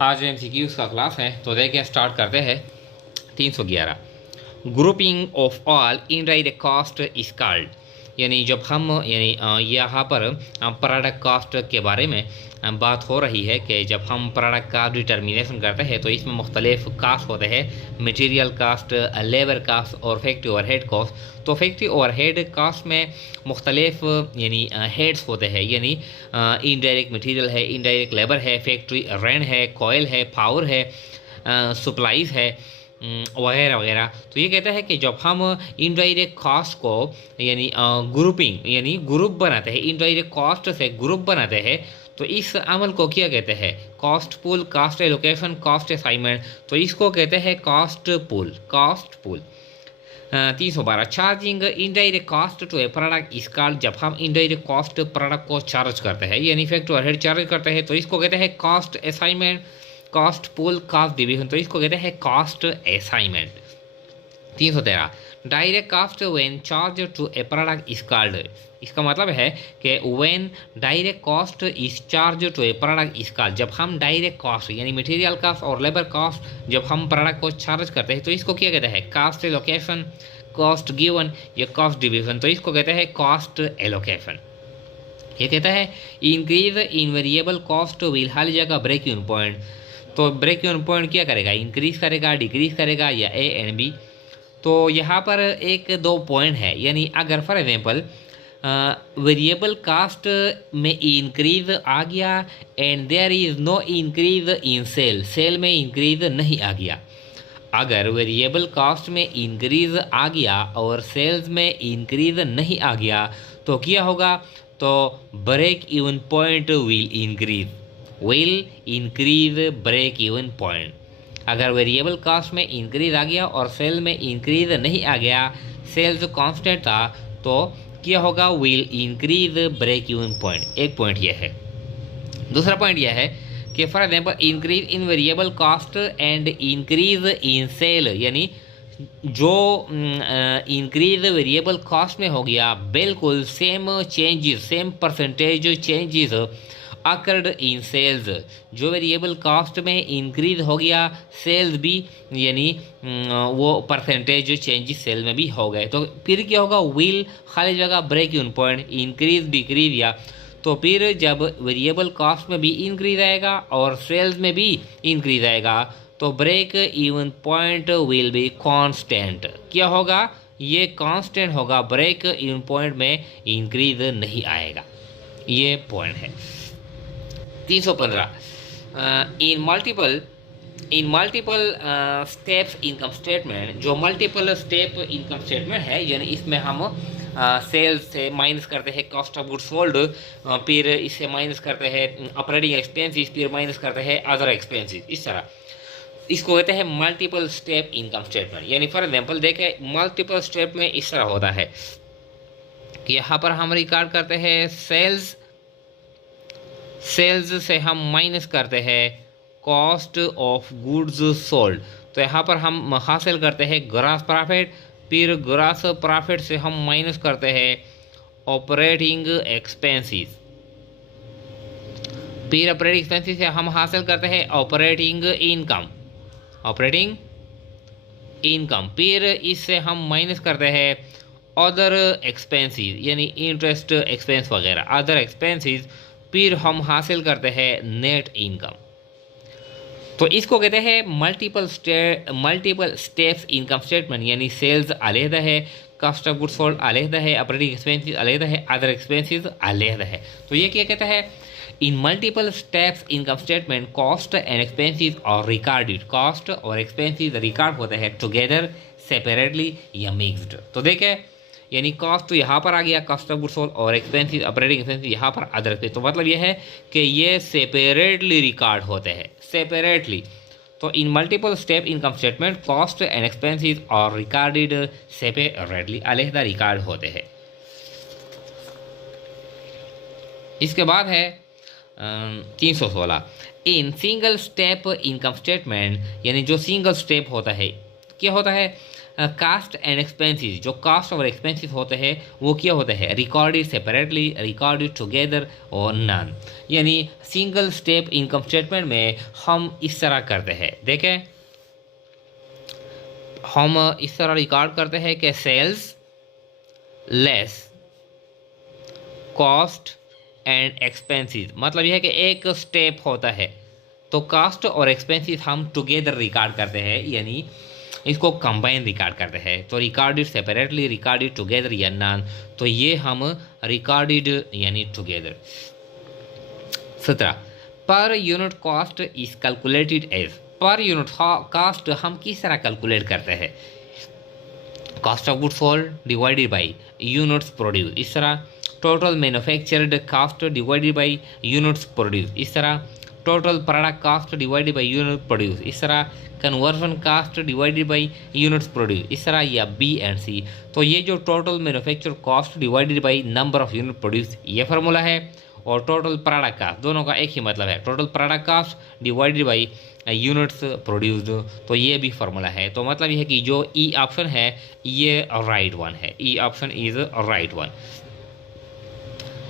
आज एमसीक्यूज़ का क्लास है, तो देखिए स्टार्ट करते हैं। 311 grouping of all indirect cost is called, यानी जब हम यहाँ पर प्रोडक्ट कॉस्ट के बारे में बात हो रही है कि जब हम प्रोडक्ट का डिटर्मिनेशन करते हैं तो इसमें मुख्तलिफ कास्ट होते हैं, मटेरियल कास्ट, लेबर कास्ट और फैक्ट्री ओवरहेड कॉस्ट। तो फैक्ट्री ओवरहेड कास्ट में मुख्तलिफ हेड्स होते हैं, यानी इनडायरेक्ट मटेरियल है, इनडायरेक्ट लेबर है, फैक्ट्री रेंट है, कॉयल है, पावर है, सप्लाईज है वगैरह वगैरह। तो ये कहता है कि जब हम इनडायरेक्ट कॉस्ट को ग्रुप बनाते हैं, इनडायरेक्ट कॉस्ट से ग्रुप बनाते हैं, तो इस अमल को क्या कहते हैं? Cost pool, cost allocation, cost assignment. तो इसको कहते हैं cost pool. 312 charging indirect cost to a product is called, जब हम इनडायरेक्ट कॉस्ट प्रोडक्ट को चार्ज करते हैं यानी फैक्ट्री ओवरहेड चार्ज करते हैं तो इसको कहते हैं cost assignment, cost pool, cost division. तो इसको कहते हैं cost assignment. 313 direct cost when charge to a product is called, इसका मतलब है कि when direct cost is charge to a product is called, जब हम डायरेक्ट कॉस्ट यानी मटेरियल कॉस्ट और लेबर कॉस्ट जब हम प्रोडक्ट को चार्ज करते हैं तो इसको क्या कहते हैं? कॉस्ट एलोकेशन, कॉस्ट गिवन या कॉस्ट डिवीजन। तो इसको कहते हैं कॉस्ट एलोकेशन। ये कहता है increase in variable cost will, हर जगह ब्रेक इवन पॉइंट। तो ब्रेक इवन पॉइंट क्या करेगा? इंक्रीज करेगा, डिक्रीज करेगा या ए एंड बी। तो यहाँ पर एक दो पॉइंट है, यानी अगर फॉर एग्जांपल वेरिएबल कास्ट में इंक्रीज आ गया and there is no increase in sale, sale में इंक्रीज नहीं आ गया। अगर वेरिएबल कास्ट में इंक्रीज आ गया और सेल्स में इंक्रीज नहीं आ गया तो क्या होगा? तो break even point will increase break even point. अगर वेरिएबल कास्ट में इंक्रीज आ गया और सेल में इंक्रीज नहीं आ गया, सेल्स कांस्टेंट था, तो क्या होगा? Will increase break even point. एक पॉइंट यह है। दूसरा पॉइंट यह है कि for example increase in variable cost and increase in sale, यानी जो इंक्रीज वेरिएबल कास्ट में हो गया बिल्कुल same changes, same percentage changes occurred in sales. जो वेरिएबल कास्ट में इंक्रीज हो गया सेल्स भी, यानी वो परसेंटेज चेंजेस सेल में भी हो गए, तो फिर क्या होगा? विल खाली जगह break even point, increase decrease या, तो फिर जब वेरिएबल कास्ट में भी इंक्रीज आएगा और सेल्स में भी इंक्रीज आएगा तो break even point will be constant. क्या होगा? ये कांस्टेंट होगा, ब्रेक इवन पॉइंट में इंक्रीज नहीं आएगा। ये पॉइंट है। 315 in multiple steps income statement, जो मल्टीपल स्टेप इनकम स्टेटमेंट है यानी इसमें हम सेल्स से माइनस करते हैं कॉस्ट ऑफ गुड्स सोल्ड, फिर इससे माइनस करते हैं ऑपरेटिंग एक्सपेंसेस, फिर माइनस करते हैं अदर एक्सपेंसेस। इस तरह इसको कहते हैं मल्टीपल स्टेप इनकम स्टेटमेंट। यानी फॉर एग्जांपल देखें, मल्टीपल स्टेप में इस तरह होता है कि यहाँ पर हम रिकॉर्ड करते हैं सेल्स से हम माइनस करते हैं कॉस्ट ऑफ गुड्स सोल्ड, तो यहाँ पर हम हासिल करते हैं ग्रॉस प्रॉफिट, फिर ग्रॉस प्रॉफिट से हम माइनस करते हैं ऑपरेटिंग एक्सपेंसेस, फिर ऑपरेटिंग एक्सपेंसेस से हम हासिल करते हैं ऑपरेटिंग इनकम, फिर इससे हम माइनस करते हैं अदर एक्सपेंसेस यानी इंटरेस्ट एक्सपेंस वगैरह, अदर एक्सपेंसेस, फिर हम हासिल करते हैं नेट इनकम। तो इसको कहते हैं मल्टीपल स्टेप्स इनकम स्टेटमेंट, यानी सेल्स अलहदा है, कॉस्ट ऑफ गुड्स सोल्ड अलहदा है, ऑपरेटिंग एक्सपेंसेस अलहदा है, अदर एक्सपेंसेस अलहदा है। तो ये क्या कहता है? इन multiple steps income statement cost and expenses और रिकॉर्डेड, कॉस्ट और एक्सपेंसेस रिकॉर्ड होते हैं टुगेदर, सेपरेटली या मिक्स्ड। तो देखें, यानी कॉस्ट तो यहाँ पर आ गया कॉस्ट ऑफ गुड्स सोल्ड और एक्सपेंसेस ऑपरेटिंग एक्सपेंसेस यहाँ पर अदर एक्सपेंस। तो मतलब यह है कि ये सेपरेटली रिकॉर्ड होते हैं, सेपरेटली। तो इन multiple step income statement cost and expenses और रिकॉर्डेड सेपरेटली, अलहदा रिकॉर्ड होते हैं। इसके बाद है 316 in single step income statement, यानी जो सिंगल स्टेप होता है क्या होता है? कास्ट एंड एक्सपेंसेस, जो कास्ट और एक्सपेंसेस होते हैं वो क्या होते हैं, रिकॉर्डेड सेपरेटली, रिकॉर्डेड टुगेदर और नॉन। यानी सिंगल स्टेप इनकम स्टेटमेंट में हम इस तरह करते हैं, देखें हम इस तरह रिकॉर्ड करते हैं कि sales less cost and expenses, मतलब यह है कि एक स्टेप होता है तो कास्ट और एक्सपेंसेस हम टुगेदर रिकॉर्ड करते हैं, यानी इसको कंबाइन रिकॉर्ड करते हैं। तो रिकॉर्डेड सेपरेटली, रिकॉर्डेड टुगेदर या नॉन, तो ये हम रिकॉर्डेड यानी together. 17 per unit cost is calculated as, per unit cost हम किस तरह कैलकुलेट करते हैं, cost of good sold divided by units produce, इस तरह total manufactured cost divided by units produce, इस तरह total product cost divided by unit produce, इस तरह conversion cost divided by units produce, इस तरह, या बी एंड सी। तो ये जो total manufacture cost divided by number of unit produce ये फार्मूला है, और टोटल प्रोडक्ट कास्ट दोनों का एक ही मतलब है, total product cost divided by units produced, तो ये भी फार्मूला है। तो मतलब ये है कि जो ई ऑप्शन है ये राइट वन है, E option is right one.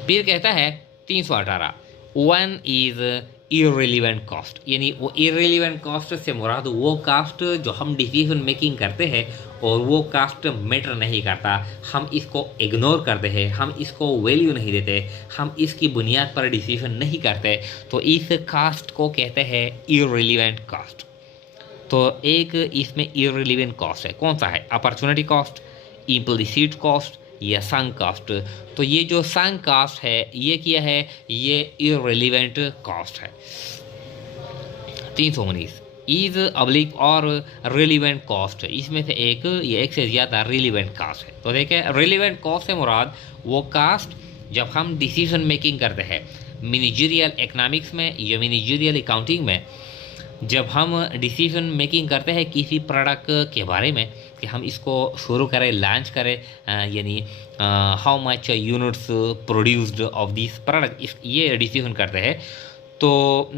फिर कहता है 318 वन इज इरेलीवेंट कॉस्ट, यानी वो इरेलीवेंट कॉस्ट से मुराद वो कास्ट जो हम डिसीजन मेकिंग करते हैं और वो कास्ट मैटर नहीं करता, हम इसको इग्नोर करते हैं, हम इसको वैल्यू नहीं देते, हम इसकी बुनियाद पर डिसीजन नहीं करते, तो इस कास्ट को कहते हैं इरेलीवेंट कॉस्ट। तो एक इसमें इरेलीवेंट कॉस्ट है, कौन सा है, अपॉर्चुनिटी कॉस्ट, इम्प्लिसिट कॉस्ट या संक कॉस्ट। तो ये जो संक कॉस्ट है ये क्या है, ये इरेलीवेंट कॉस्ट है। 319 इज अब्लिक और रिलीवेंट कॉस्ट, इसमें से एक या एक से ज़्यादा रिलीवेंट कॉस्ट है। तो देखें रिलीवेंट कॉस्ट से मुराद वो कॉस्ट जब हम डिसीजन मेकिंग करते हैं मैनेजरियल इकोनॉमिक्स में या मैनेजरियल अकाउंटिंग में, जब हम डिसीजन मेकिंग करते हैं किसी प्रोडक्ट के बारे में कि हम इसको शुरू करें, लॉन्च करें, यानी how much units produced of this product, ये डिसीजन करते हैं, तो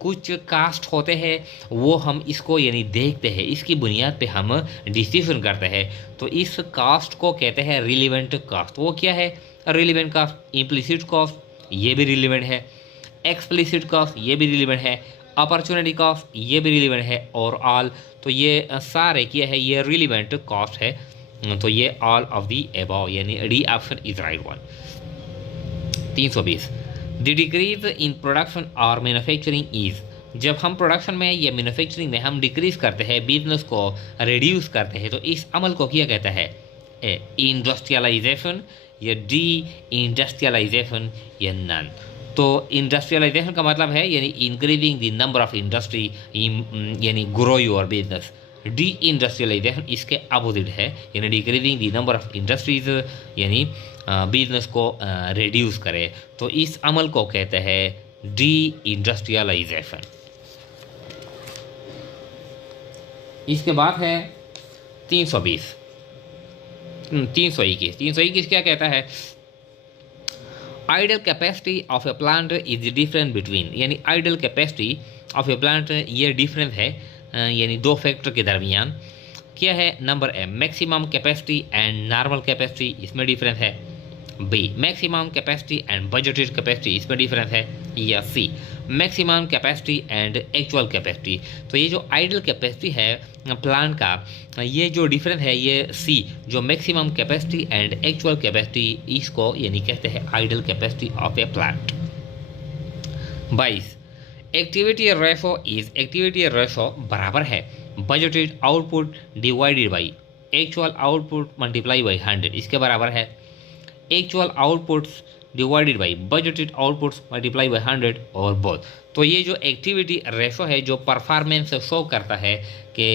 कुछ कास्ट होते हैं वो हम इसको यानी देखते हैं, इसकी बुनियाद पे हम डिसीजन करते हैं। तो इस कास्ट को कहते हैं रिलीवेंट कास्ट। वो क्या है रिलीवेंट कास्ट, इम्प्लिसिट कॉस्ट ये भी रिलीवेंट है, एक्सप्लिसिट कॉस्ट ये भी रिलीवेंट है, अपॉर्चुनिटी कॉस्ट ये भी रिलीवेंट है, और ऑल, तो ये सारे क्या है ये रिलीवेंट कॉस्ट है। तो ये ऑल ऑफ दी अबव, यानी D option is right one. 320 the decrease in production और मैन्युफैक्चरिंग इज, जब हम प्रोडक्शन में या मैन्युफैक्चरिंग में हम डिक्रीज करते हैं, बिजनेस को रिड्यूस करते हैं, तो इस अमल को क्या कहता है, ए इंडस्ट्रियलाइजेशन या डी इंडस्ट्रियलाइजेशन या नन। तो इंडस्ट्रियलाइजेशन का मतलब है यानी increasing the number of industry, यानी grow your business. Deindustrialization इसके अपोजिट है, यानी decreasing the number of industries, यानी बिजनेस को रिड्यूस करे। तो इस अमल को कहते हैं डी इंडस्ट्रियलाइजेशन। इसके बाद है 320 321 क्या कहता है, idle capacity of a plant is different between, यानी idle capacity of a plant ये डिफरेंस है यानी दो फैक्टर के दरमियान। क्या है, number A maximum capacity and normal capacity, इसमें डिफरेंस है। B maximum capacity and budgeted capacity, इसमें डिफरेंस है। या C maximum capacity and actual capacity. तो ये जो आइडल कैपेसिटी है प्लांट का, ये जो डिफरेंस है ये सी जो maximum capacity and actual capacity, इसको यानी कहते हैं idol capacity of a plant. 22 activity ratio is, activity ratio बराबर है budgeted output divided by actual output multiply by 100, इसके बराबर है actual outputs divided by budgeted outputs multiply by 100 और बोथ। तो ये जो एक्टिविटी रेशो है जो परफॉर्मेंस शो करता है कि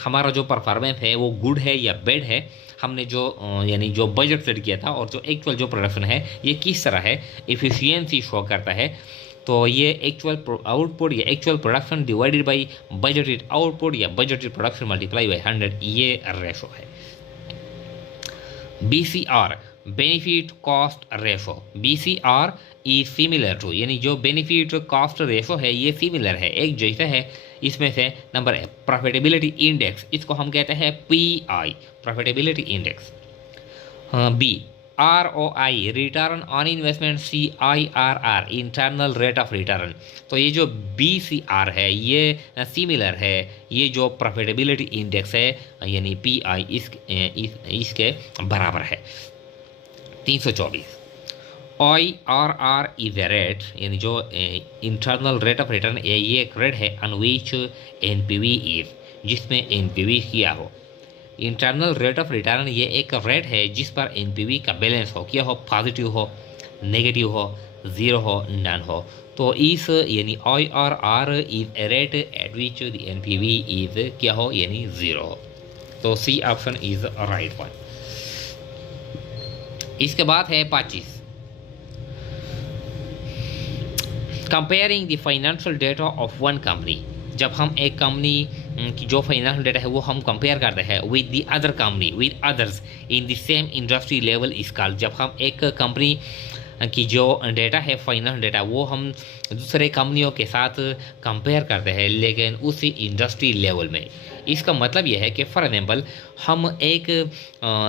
हमारा जो परफॉर्मेंस है वो गुड है या बैड है, हमने जो यानी जो बजट सेट किया था और जो एक्चुअल जो प्रोडक्शन है ये किस तरह है, एफिशिएंसी शो करता है। तो ये एक्चुअल आउटपुट या actual production divided by budgeted output या बजटेड प्रोडक्शन मल्टीप्लाई बाई 100, ये रेशो है। BCR benefit cost ratio, BCR is similar to, यानी जो बेनिफिट कॉस्ट रेशो है ये सिमिलर है, एक जैसा है। इसमें से नंबर है प्रॉफिटेबिलिटी इंडेक्स, इसको हम कहते हैं PI, profitability index. B ROI, return on investment, CIRR, internal rate of return. तो ये जो BCR है ये सिमिलर है, ये जो प्रॉफिटेबिलिटी इंडेक्स है यानी PI इसके बराबर है। 324 IRR इज ए रेट, यानी जो इंटरनल रेट ऑफ रिटर्न ये एक रेट है ऑन विच NPV इज, जिसमें NPV किया हो। इंटरनल रेट ऑफ रिटर्न ये एक रेट है जिस पर NPV का बैलेंस हो, क्या हो, पॉजिटिव हो, नेगेटिव हो, ज़ीरो हो, नन हो। तो इस यानी IRR is a rate at which the NPV is क्या हो, यानी ज़ीरो हो। तो C option is right one. इसके बाद है 25 comparing the financial data of one company. जब हम एक कंपनी की जो फाइनेंशियल डेटा है वो हम कंपेयर करते हैं with the other company, with others in the same industry level is called. जब हम एक कंपनी की जो डेटा है फाइनेंशियल डेटा वो हम दूसरे कंपनियों के साथ कंपेयर करते हैं लेकिन उसी इंडस्ट्री लेवल में। इसका मतलब यह है कि फॉर एग्जांपल हम एक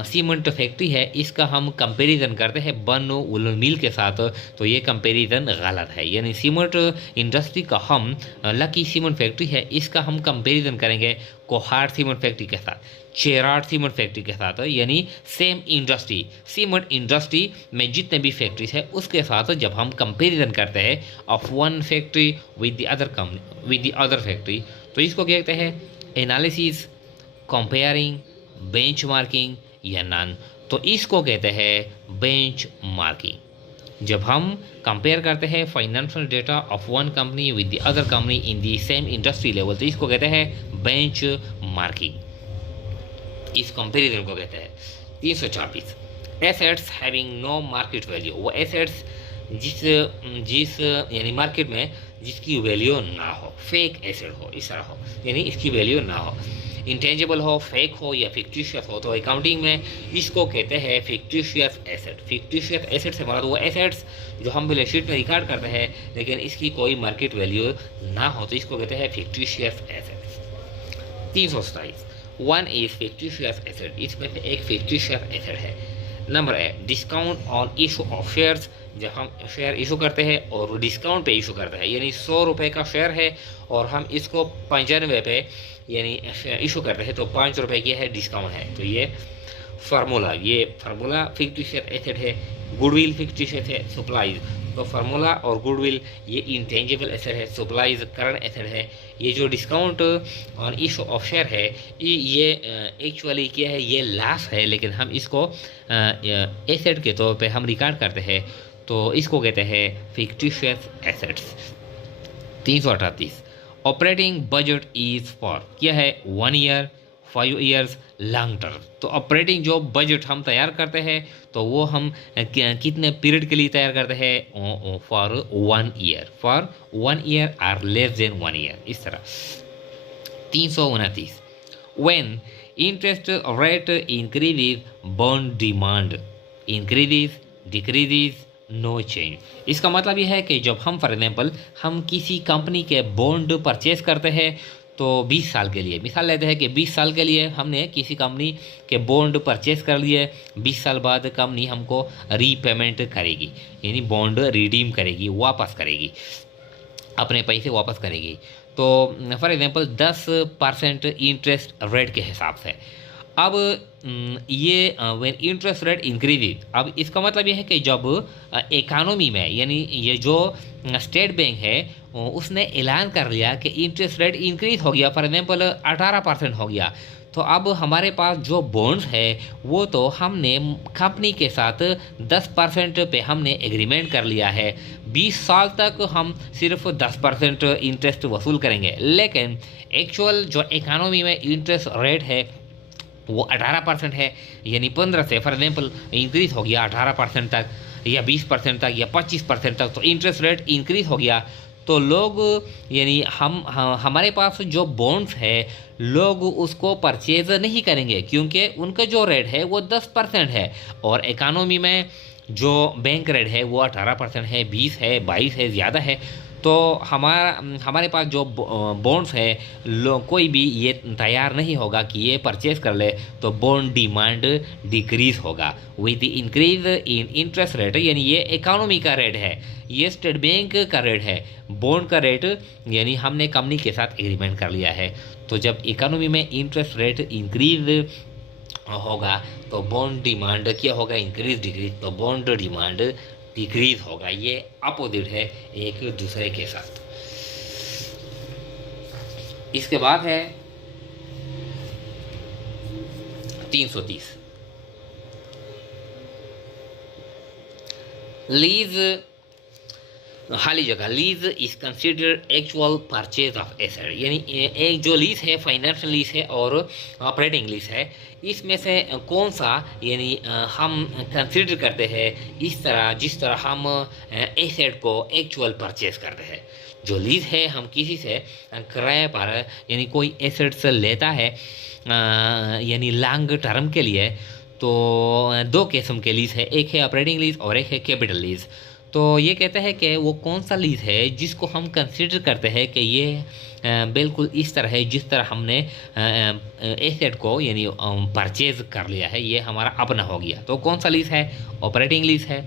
सीमेंट फैक्ट्री है, इसका हम कंपैरिजन करते हैं बन वुलन मिल के साथ, तो ये कंपैरिजन गलत है। यानी सीमेंट इंडस्ट्री का हम लकी सीमेंट फैक्ट्री है इसका हम कंपैरिजन करेंगे कोहाट सीमेंट फैक्ट्री के साथ, चेराट सीमेंट फैक्ट्री के साथ, यानी सेम इंडस्ट्री सीमेंट इंडस्ट्री में जितने भी फैक्ट्रीज है उसके साथ जब हम कंपैरिजन करते हैं of one factory with the other company with the other factory, तो इसको क्या कहते हैं, एनालिसिस, कंपेयरिंग, बेंचमार्किंग या नन। तो इसको कहते हैं बेंचमार्किंग। जब हम कंपेयर करते हैं financial data of one company with the other company in the same industry level, तो इसको कहते हैं बेंचमार्किंग, इस कंपैरिजन को कहते हैं। 324 assets having no market value, वो एसेट्स जिस यानी मार्केट में जिसकी वैल्यू ना हो, फेक एसेट हो, इस तरह हो यानी इसकी वैल्यू ना हो, इंटेंजिबल हो, फेक हो या फिक्टिशियस हो, तो अकाउंटिंग में इसको कहते हैं फिक्टिशियस एसेट। फिक्टिशियस एसेट से मतलब वो एसेट्स जो हम बैलेंस शीट में रिकॉर्ड करते हैं लेकिन इसकी कोई मार्केट वैल्यू ना हो, तो इसको कहते हैं fictitious asset. 327 one is fictitious asset, इसमें से एक फिक्टिशियस एसेट है। नंबर है discount on issue of shares, जब हम शेयर इशू करते हैं और डिस्काउंट पे इशू करते हैं, यानी 100 रुपये का शेयर है और हम इसको 95 पे यानी इशू करते हैं तो 5 रुपये की है डिस्काउंट है, तो ये फार्मूला फिक्टिशियस एसेट है। गुडविल फिक्टिशियस है, सप्लाइज, तो फार्मूला और गुडविल ये इंटेंजिबल एसेट है, सप्लाइज करंट एसेट है। ये जो discount on issue of share है ये एक्चुअली क्या है, ये लॉस है लेकिन हम इसको एसेट के तौर पे हम रिकॉर्ड करते हैं, तो इसको कहते हैं fictitious assets. 338 operating budget is for, क्या है, 1 ईयर, 5 ईयर्स, लॉन्ग टर्म। तो ऑपरेटिंग जो बजट हम तैयार करते हैं तो वो हम कितने पीरियड के लिए तैयार करते हैं, for 1 year or less than 1 year, इस तरह। 329 when interest rate increases bond demand increases decreases no change. इसका मतलब यह है कि जब हम फॉर एग्जांपल हम किसी कंपनी के बॉन्ड परचेज करते हैं तो 20 साल के लिए, मिसाल लेते हैं कि 20 साल के लिए हमने किसी कंपनी के बॉन्ड परचेज कर लिए, 20 साल बाद कंपनी हमको रीपेमेंट करेगी यानी बॉन्ड रिडीम करेगी, वापस करेगी, अपने पैसे वापस करेगी। तो फॉर एग्जांपल 10% इंटरेस्ट रेट के हिसाब से। अब ये व्हेन इंटरेस्ट रेट इंक्रीज, अब इसका मतलब ये है कि जब इकानमी में यानी ये जो स्टेट बैंक है उसने ऐलान कर लिया कि इंटरेस्ट रेट इंक्रीज हो गया, फॉर एग्जांपल 18% हो गया, तो अब हमारे पास जो बॉन्ड्स है वो तो हमने कंपनी के साथ 10% पे हमने एग्रीमेंट कर लिया है, 20 साल तक हम सिर्फ 10% इंटरेस्ट वसूल करेंगे, लेकिन एक्चुअल जो इकानमी में इंटरेस्ट रेट है वो 18% है, यानी 15 से फॉर एग्जाम्पल इंक्रीज हो गया 18% तक या 20% तक या 25% तक, तो इंटरेस्ट रेट इंक्रीज हो गया। तो लोग यानी हमारे पास जो बॉन्ड्स है लोग उसको परचेज नहीं करेंगे क्योंकि उनका जो रेट है वो 10% है और इकानमी में जो बैंक रेट है वो 18% है, 20 है, 22 है, ज़्यादा है। तो हमारे पास जो बॉन्ड्स है, कोई भी ये तैयार नहीं होगा कि ये परचेज कर ले, तो बॉन्ड डिमांड डिक्रीज होगा with the increase in interest rate. यानी ये इकोनॉमी का रेट है, ये स्टेट बैंक का रेट है, बॉन्ड का रेट यानी हमने कंपनी के साथ एग्रीमेंट कर लिया है। तो जब इकोनॉमी में इंटरेस्ट रेट इंक्रीज होगा तो बॉन्ड डिमांड क्या होगा, इंक्रीज डिक्रीज, तो बॉन्ड डिमांड डिक्रीज होगा। ये अपोजिट है एक दूसरे के साथ। इसके बाद है 330 लीज खाली जगह। Lease is considered actual purchase of asset. यानी एक जो लीज है, फाइनेंशियल लीज है और ऑपरेटिंग लीज है, इसमें से कौन सा यानी हम कंसिडर करते हैं इस तरह जिस तरह हम एसेट को एक्चुअल परचेज करते हैं। जो लीज है, हम किसी से किराए पर यानी कोई एसेट्स लेता है यानी लॉन्ग टर्म के लिए, तो दो किस्म के लीज है, एक है ऑपरेटिंग लीज और एक है कैपिटल लीज। तो ये कहते हैं कि वो कौन सा लीज है जिसको हम कंसिडर करते हैं कि ये बिल्कुल इस तरह है जिस तरह हमने एसेट को यानी परचेज कर लिया है, ये हमारा अपना हो गया। तो कौन सा लीज है, ऑपरेटिंग लीज है,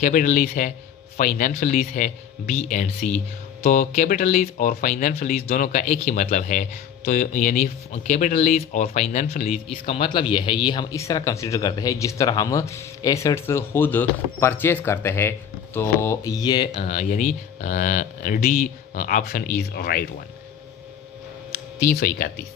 कैपिटल लीज है, फाइनेंशियल लीज है, बी एंड सी। तो कैपिटल लीज और फाइनेंशियल लीज दोनों का एक ही मतलब है। तो यानी कैपिटल लीज और फाइनेंशियल लीज, इसका मतलब ये है, ये हम इस तरह कंसिडर करते हैं जिस तरह हम एसेट्स खुद परचेज करते हैं। तो ये यानी D option is right one. 331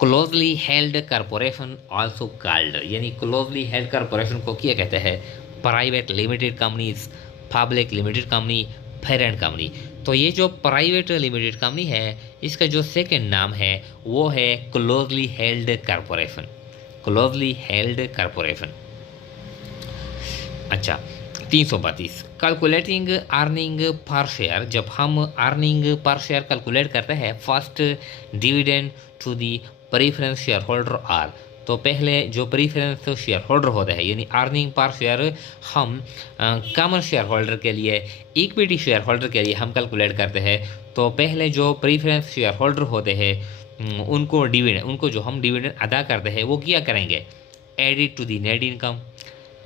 closely held corporation also called. यानी क्लोजली हेल्ड कॉरपोरेशन को क्या कहते हैं, private limited companies, public limited company, parent company. तो ये जो प्राइवेट लिमिटेड कंपनी है, इसका जो सेकंड नाम है वो है closely held corporation. Closely held corporation. अच्छा, 332 कैलकुलेटिंग अर्निंग पर शेयर। जब हम अर्निंग पर शेयर कैलकुलेट करते हैं, first dividend to the preference shareholder are. तो पहले जो प्रीफरेंस शेयर होल्डर होते हैं यानी अर्निंग पर शेयर हम कॉमन शेयर होल्डर के लिए, इक्विटी शेयर होल्डर के लिए हम कैलकुलेट करते हैं। तो पहले जो प्रीफरेंस शेयर होल्डर होते हैं उनको डिविडेंड, उनको जो हम डिविडेंड अदा करते हैं वो क्या करेंगे, added to the net income,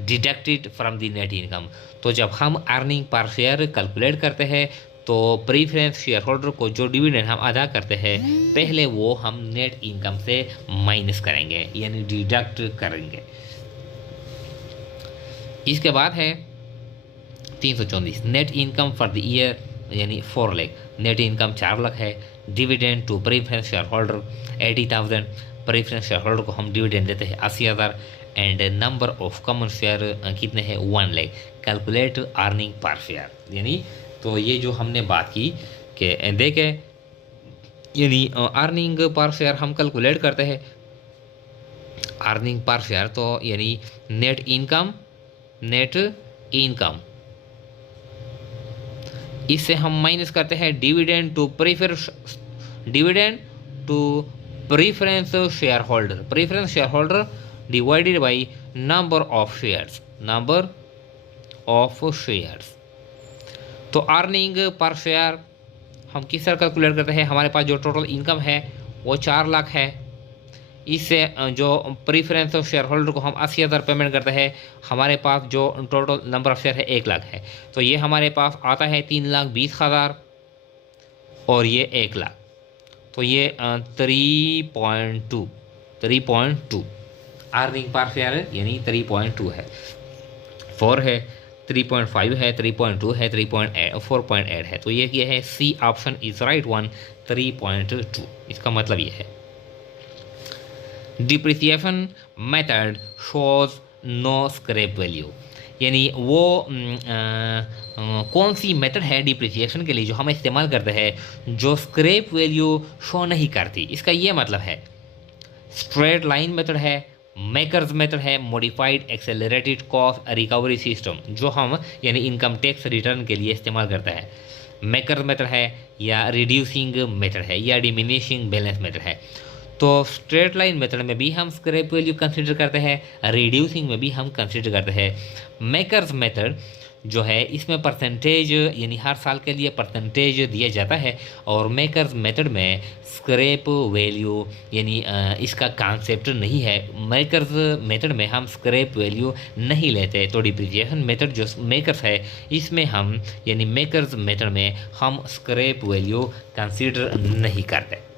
deducted from the net income. तो जब हम अर्निंग पर शेयर कैलकुलेट करते हैं तो प्रीफरेंस शेयर होल्डर को जो डिविडेंड हम अदा करते हैं पहले वो हम नेट इनकम से माइनस करेंगे यानी डिडक्ट करेंगे। इसके बाद है 334 net income for the year यानी 4 लाख। नेट इनकम 4 लाख है। Dividend to preference shareholder 80,000। Preference shareholder को हम डिविडेंड देते हैं 80,000। And number of common share कितने हैं, 1 lakh. Calculate earning per share. यानी तो ये जो हमने बात की कि देखे यानी अर्निंग पर शेयर हम कैलकुलेट करते हैं। अर्निंग पर शेयर तो यानी नेट इनकम, नेट इनकम, इससे हम माइनस करते हैं dividend to preference shareholder. Preference shareholder divided by number of shares, number of shares. तो अर्निंग पर शेयर हम किस तरह कैलकुलेट करते हैं, हमारे पास जो टोटल इनकम है वो 4 लाख है। इससे जो प्रीफरेंस ऑफ शेयर होल्डर को हम 80,000 पेमेंट करते हैं, हमारे पास जो टोटल नंबर ऑफ शेयर है 1 लाख है। तो ये हमारे पास आता है 3,20,000 और ये 1 लाख। तो ये 3.2 अर्निंग पर शेयर यानी 3.2 है। 4 है, 3.5 है, 3.2 है, 4.8 है। तो ये क्या है, C option is right one, 3.2। इसका मतलब ये है depreciation method shows no scrap value. यानी वो कौन सी मेथड है डिप्रिसिएशन के लिए जो हम इस्तेमाल करते हैं जो स्क्रैप वैल्यू शो नहीं करती। इसका ये मतलब है स्ट्रेट लाइन मेथड है, मेकर्स मेथड है, modified accelerated cost recovery system जो हम यानी इनकम टैक्स रिटर्न के लिए इस्तेमाल करते हैं। मेकर्स मेथड है या रिड्यूसिंग मेथड है या डिमिनिशिंग बैलेंस मेथड है। तो स्ट्रेट लाइन मेथड में भी हम स्क्रैप वैल्यू कंसिडर करते हैं, रिड्यूसिंग में भी हम कंसिडर करते हैं। मेकर्स मेथड जो है इसमें परसेंटेज यानी हर साल के लिए परसेंटेज दिया जाता है, और मेकर्स मेथड में स्क्रैप वैल्यू यानी इसका कॉन्सेप्ट नहीं है। मेकर्स मेथड में हम स्क्रैप वैल्यू नहीं लेते, तो डिप्रिसिएशन मेथड जो मेकर्स है इसमें हम यानी मेकर्स मेथड में हम स्क्रैप वैल्यू कंसीडर नहीं करते।